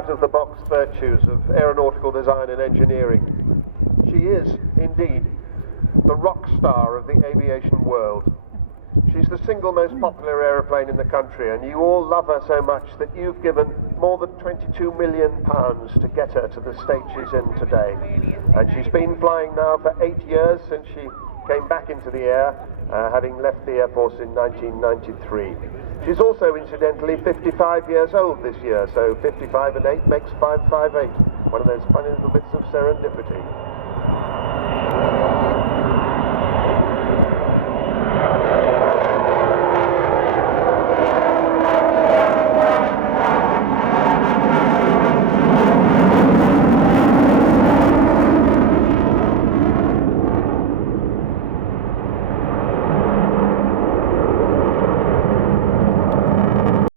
out-of-the-box virtues of aeronautical design and engineering. She is, indeed, the rock star of the aviation world. She's the single most popular aeroplane in the country, and you all love her so much that you've given more than £22 million to get her to the state she's in today. And she's been flying now for 8 years since she came back into the air, having left the Air Force in 1993. She's also, incidentally, 55 years old this year, so 55 and 8 makes 558. One of those funny little bits of serendipity.